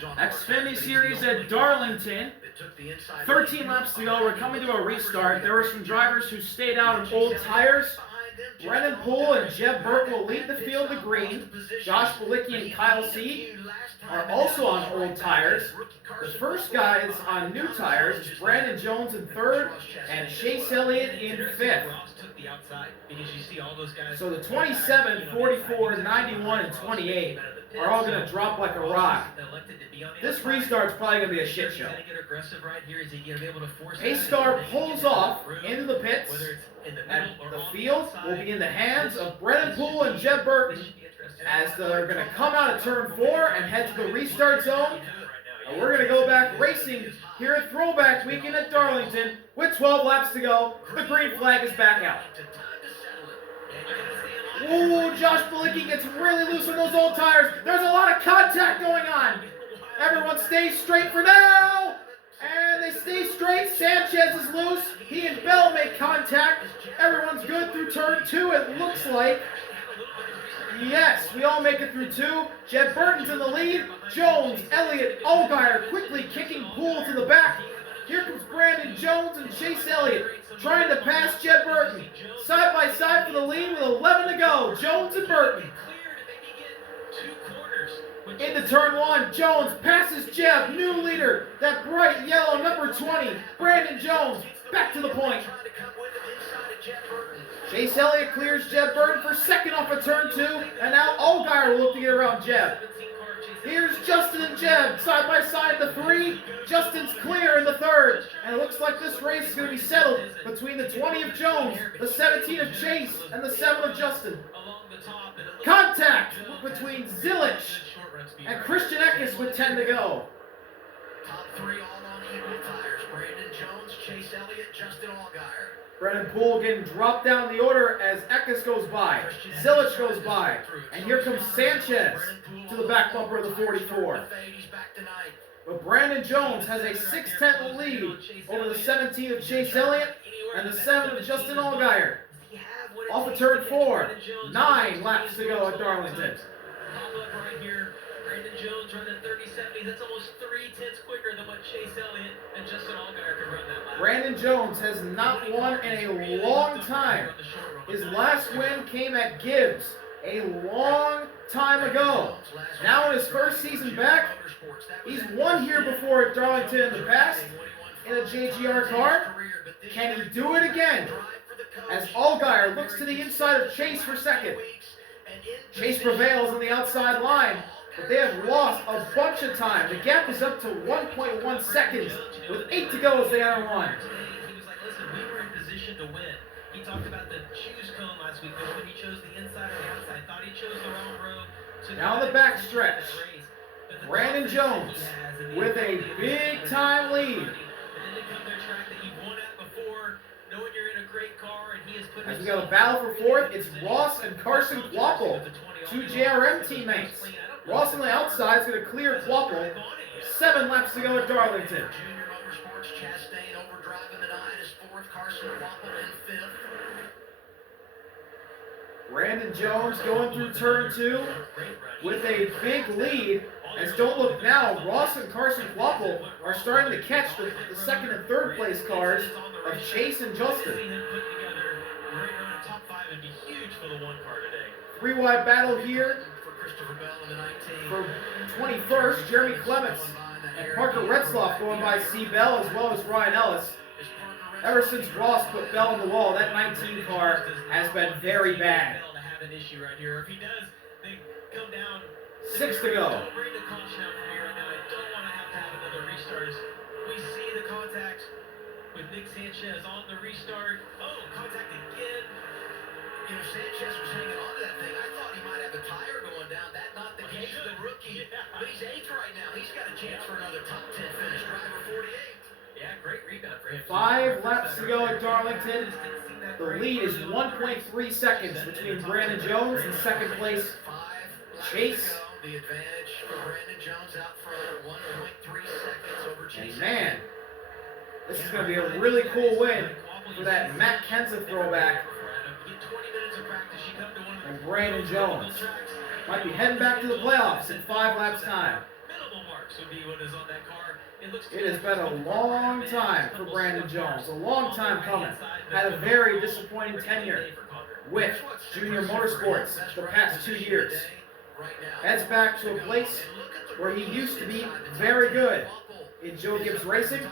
Xfinity Series at Darlington. 13 laps to go. We're coming to a restart. There were some drivers who stayed out of old tires. Brennan Poole and Jeb Burton will lead the field to green. Josh Balicki and Kyle Seed are also on old tires. The first guys on new tires is Brandon Jones in third and Chase Elliott in fifth. So the 27, 44, 91, and 28 are all going to drop like a rock. This restart's probably going to be a shit show. A-Star pulls off into the pits, and the field will be in the hands of Brennan Poole and Jeb Burton as they're going to come out of turn 4 and head to the restart zone. And we're going to go back racing here at Throwback Weekend at Darlington with 12 laps to go. The green flag is back out. Ooh, Josh Balicki gets really loose on those old tires. There's a lot of contact going on. Everyone stays straight for now. And they stay straight. Sanchez is loose. He and Bell make contact. Everyone's good through turn 2, it looks like. Yes, we all make it through 2. Jeb Burton's in the lead. Jones, Elliott, Allgaier quickly kicking Poole to the back. Here comes Brandon Jones and Chase Elliott trying to pass Jeb Burton. Side by side for the lead with 11 to go. Jones and Burton. Into turn 1, Jones passes Jeb, new leader, that bright yellow number 20, Brandon Jones, back to the point. Chase Elliott clears Jeb Burton for second off of turn 2, and now Allgaier will look to get around Jeb. Here's Justin and Jeb, side by side in the 3. Justin's clear in the 3rd, and it looks like this race is going to be settled between the 20 of Jones, the 17 of Chase, and the 7 of Justin. Contact between Zilich and Christian Eckes with 10 to go. Top 3 all on equal tires. Brandon Jones, Chase Elliott, Justin Allgaier. Brennan Poole getting dropped down the order as Eckes goes by. Zilich goes by. And here comes Sanchez to the back bumper of the 44. But Brandon Jones has a 6-10 lead over the 17 of Chase Elliott and the 7 of Justin Allgaier. Off of turn 4, 9 laps to go at Darlington. Brandon Jones running 30-70. That's almost 3/10 quicker than what Chase Elliott and Justin Allgaier could run that lap. Brandon Jones has not won in a long time. His last win came at Gibbs a long time ago. Now in his first season back, he's won here before at Darlington in the past in a JGR car. Can he do it again? As Allgaier looks to the inside of Chase for second. Chase prevails on the outside line, but they have lost a bunch of time. The gap is up to 1.1 seconds with 8 to go as they enter 1. He was like, listen, we were in position to win. He talked about the choose cone last week, but he chose the inside or the outside. Thought he chose the wrong road. Now in the back stretch, Brandon Jones with a big time lead. As we got a battle for 4th, it's Ross and Carson Quapple, 2 JRM teammates. Ross on the outside is going to clear Quapple. 7 laps to go at Darlington. Junior Motorsports, Chastain overdriving the 9 is 4th, Carson Quapple in 5th. Brandon Jones going through turn 2 with a big lead. As don't look now, Ross and Carson Quapple are starting to catch the 2nd and 3rd place cars of Chase and Justin. 3-wide battle here for 21st, Jeremy Clements and Parker Retzloff going by C. Bell as well as Ryan Ellis. Ever since Ross put Bell on the wall, that 19 car has been very bad. 6 to go. We see the contact with Nick Sanchez on the restart. Oh, contact again. You know, Sanchez was hanging on to that thing. I thought he might have a tire going down. That not the case. The rookie. But he's 8th right now. He's got a chance for another top 10 finish. Driver 48. Yeah, great rebound for him. 5 laps to go at Darlington. The lead is 1.3 seconds between Brandon Jones and 2nd place Chase. The advantage for Brandon Jones out front, 1.3 seconds over Chase. And man, this is going to be a really cool win for that Matt Kenseth throwback. And Brandon Jones might be heading back to the playoffs in 5 laps time. double marks would be what is on that car. It has been a long time for Brandon Jones, a long time coming. Had a very disappointing tenure with Junior Motorsports the past 2 years. Heads back to a place where he used to be very good in Joe Gibbs Racing,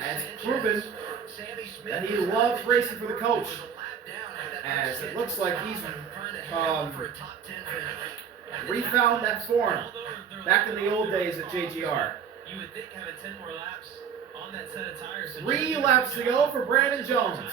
has proven that he loves racing for the coach, as it looks like he's refound that form back in the old days at JGR. You would think having 10 more laps on that set of tires. 3 laps to go for Brandon Jones. I'm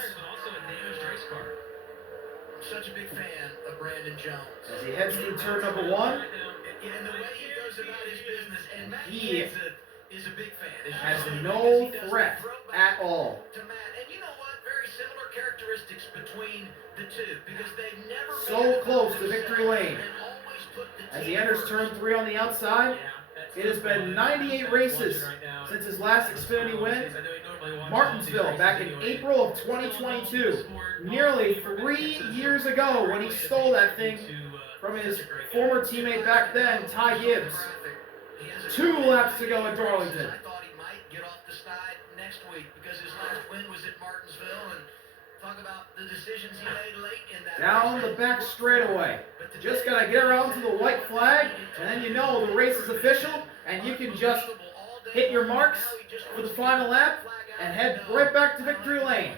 such a big fan of Brandon Jones. As he heads through turn number 1, And the way he goes about his business, and Matt he is a big fan. has no threat at all. To Matt. And you know what? Very similar characteristics between the two, because they've never So close to victory lane. As he enters turn 3 on the outside, it has been 98 races since his last Xfinity win, Martinsville, back in April of 2022. Nearly 3 years ago when he stole that thing from his former teammate back then, Ty Gibbs. 2 laps to go at Darlington. I thought he might get off the side next week because his last win was at Martinsville, and talk about the decisions he made late in that. Down the back straightaway. Just gotta get around to the white flag, and then you know the race is official, and you can just hit your marks for the final lap and head right back to victory lane.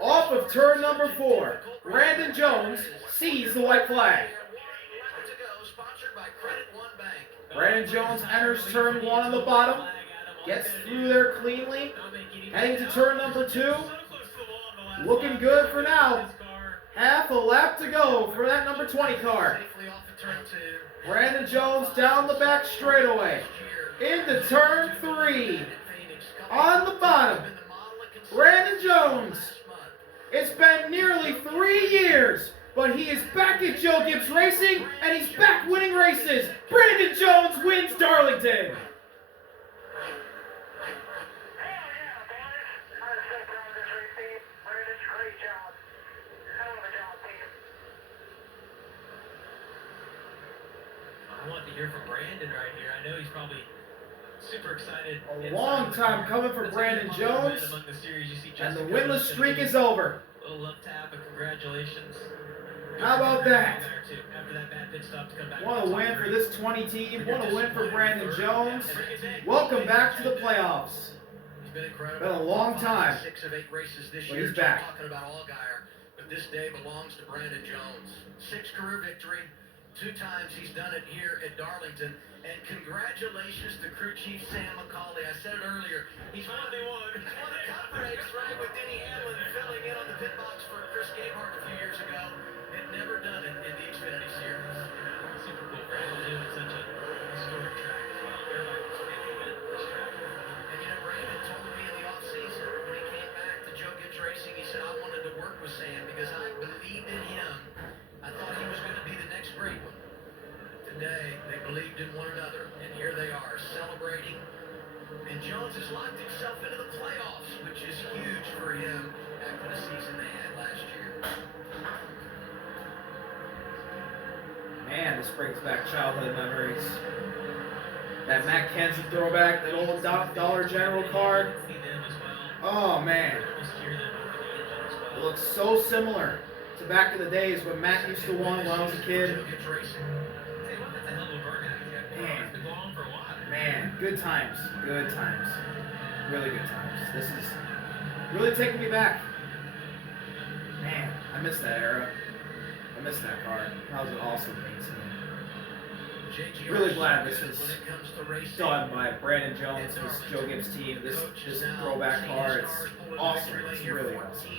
Off of turn number 4, Brandon Jones sees the white flag. Brandon Jones enters turn 1 on the bottom, gets through there cleanly, heading to turn number 2. Looking good for now. Half a lap to go for that number 20 car. Brandon Jones down the back straightaway into turn 3. On the bottom, Brandon Jones. It's been nearly 3 years, but he is back at Joe Gibbs Racing, and he's back winning races. Brandon Jones wins Darlington. I want to hear from Brandon right here. I know he's probably super excited. A long time coming for Brandon Jones, and the winless streak is over. A little love tap and congratulations. How about that? After that bad pit stop to come back. What a win for this 20 team. What a win for Brandon Jones. Welcome back to the playoffs. It's been incredible. Been a long time. 6 of 8 races this But year. he's back. Talking about Allgaier, but this day belongs to Brandon Jones. 6 career victory. 2 times he's done it here at Darlington. And congratulations to crew chief Sam McCauley. I said it earlier. He's won the cup race, right, with Denny Hamlin filling in on the pit box for Chris Gabehart a few years ago. Had never done it in the Xfinity Series. Super cool for him to do it. Such a historic track as well. Everybody was able to win this track. And you know, Brandon told me in the offseason when he came back to Joe Gibbs Racing, he said, I wanted to work with Sam because I believed in him. I thought he was going to be the next great one. Today, they believed in one another, and here they are, celebrating. And Jones has locked himself into the playoffs, which is huge for him after the season they had last year. Man, this brings back childhood memories. That Matt Kenseth throwback, that old Dollar General card. Oh, man. It looks so similar to back in the days when Matt used to win when I was a kid. Man, good times, really good times. This is really taking me back. Man, I miss that era. I miss that car. That was an awesome thing. Really glad this was done by Brandon Jones, this Joe Gibbs team, this throwback car. It's awesome. It's really awesome.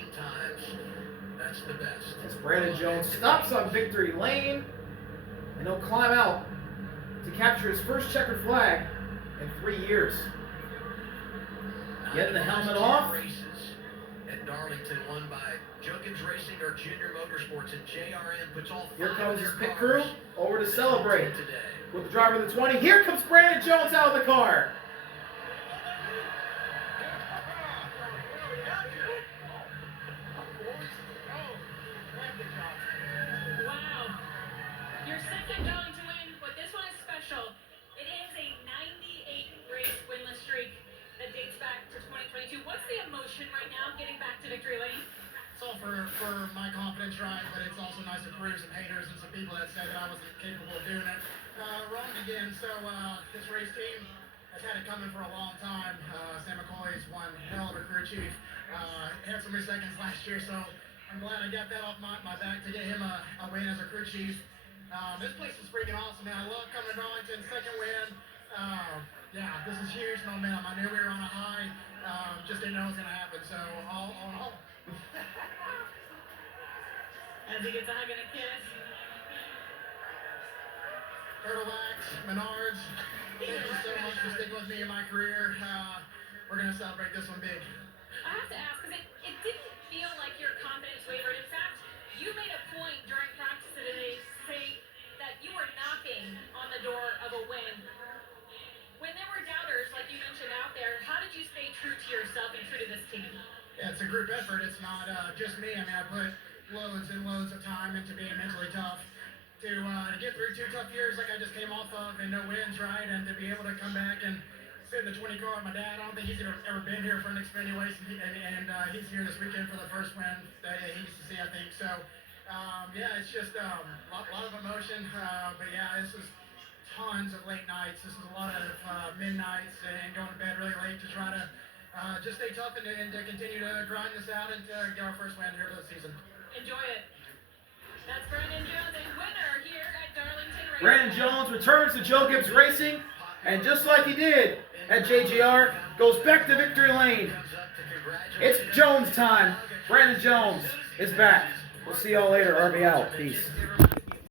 As Brandon Jones stops on victory lane, and he'll climb out to capture his first checkered flag in 3 years. Getting the helmet off. At Darlington, won by Joe Gibbs Racing or Junior Motorsports, and JRM puts all 5 Here comes of his their pit crew cars over to celebrate today. with the driver of the 20. Here comes Brandon Jones out of the car. Wow. Your second Darlington win, but this one is special. It is a for my confidence drive, but it's also nice to prove some haters and some people that said that I wasn't capable of doing it. Wrong again. So this race team has had it coming for a long time. Sam McCoy's one hell of a crew chief. Had so many seconds last year, so I'm glad I got that off my back to get him a win as a crew chief. This place is freaking awesome, man. I love coming to Darlington. Second win. Yeah, this is huge momentum. I knew we were on a high. Just didn't know it was gonna happen. So all in all. As he gets a hug and a kiss. Turtlebacks, Menards, thank you so much for sticking with me in my career. We're going to celebrate this one big. I have to ask, because it didn't feel like your confidence wavered. In fact, you made a point during practice today to say that you were knocking on the door of a win. When there were doubters, like you mentioned out there, how did you stay true to yourself and true to this team? Yeah, it's a group effort. It's not just me. I mean, I put loads and loads of time into being mentally tough. To get through 2 tough years like I just came off of and no wins, right? And to be able to come back and sit in the 20 car with my dad. I don't think he's ever been here for an Xfinity anyways. And he's here this weekend for the first win that he needs to see, I think. So, yeah, it's just a lot of emotion. But yeah, this is tons of late nights. This is a lot of midnights and going to bed really late to try to just stay tough and to continue to grind this out and to get our first win here for the season. Enjoy it. That's Brandon Jones, a winner here at Darlington Racing. Brandon Jones returns to Joe Gibbs Racing, and just like he did at JGR, goes back to victory lane. It's Jones time. Brandon Jones is back. We'll see y'all later. RB out. Peace.